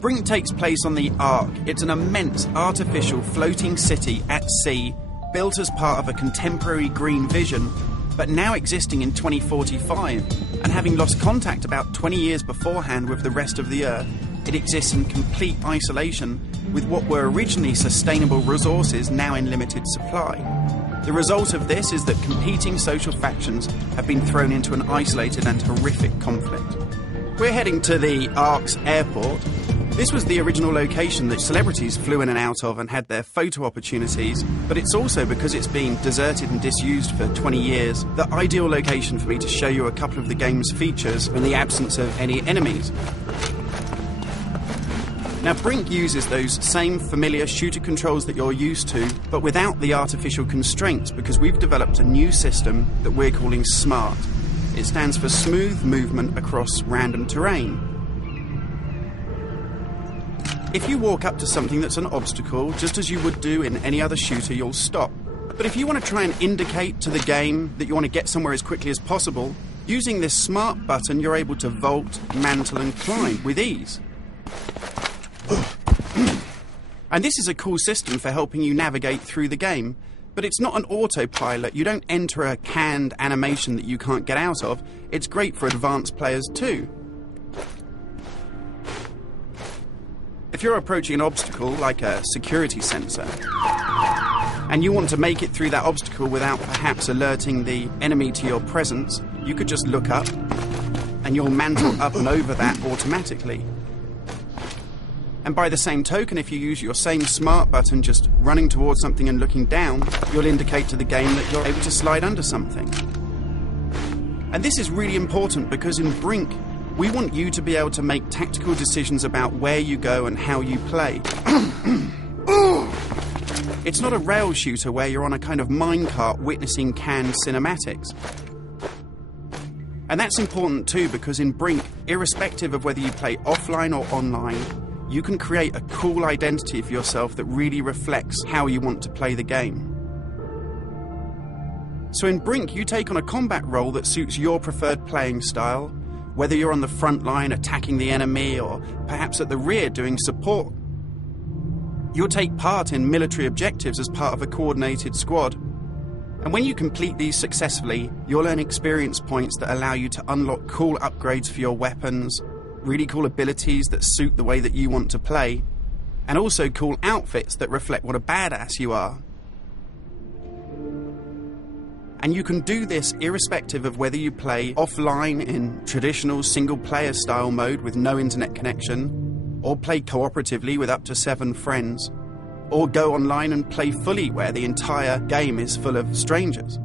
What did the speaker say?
Brink takes place on the Ark. It's an immense artificial floating city at sea, built as part of a contemporary green vision, but now existing in 2045, and having lost contact about 20 years beforehand with the rest of the Earth, it exists in complete isolation, with what were originally sustainable resources now in limited supply. The result of this is that competing social factions have been thrown into an isolated and horrific conflict. We're heading to the Ark's airport. This was the original location that celebrities flew in and out of and had their photo opportunities, but it's also, because it's been deserted and disused for 20 years, the ideal location for me to show you a couple of the game's features in the absence of any enemies. Now, Brink uses those same familiar shooter controls that you're used to, but without the artificial constraints, because we've developed a new system that we're calling SMART. It stands for Smooth Movement Across Random Terrain. If you walk up to something that's an obstacle, just as you would do in any other shooter, you'll stop. But if you want to try and indicate to the game that you want to get somewhere as quickly as possible, using this SMART button, you're able to vault, mantle and climb with ease. And this is a cool system for helping you navigate through the game, but it's not an autopilot. You don't enter a canned animation that you can't get out of. It's great for advanced players too. If you're approaching an obstacle, like a security sensor, and you want to make it through that obstacle without perhaps alerting the enemy to your presence, you could just look up, and you'll mantle up and over that automatically. And by the same token, if you use your same SMART button just running towards something and looking down, you'll indicate to the game that you're able to slide under something. And this is really important because in Brink, we want you to be able to make tactical decisions about where you go and how you play. It's not a rail shooter where you're on a kind of minecart witnessing canned cinematics. And that's important too, because in Brink, irrespective of whether you play offline or online, you can create a cool identity for yourself that really reflects how you want to play the game. So in Brink, you take on a combat role that suits your preferred playing style, whether you're on the front line attacking the enemy or perhaps at the rear doing support. You'll take part in military objectives as part of a coordinated squad. And when you complete these successfully, you'll earn experience points that allow you to unlock cool upgrades for your weapons, really cool abilities that suit the way that you want to play, and also cool outfits that reflect what a badass you are. And you can do this irrespective of whether you play offline in traditional single-player style mode with no internet connection, or play cooperatively with up to 7 friends, or go online and play fully where the entire game is full of strangers.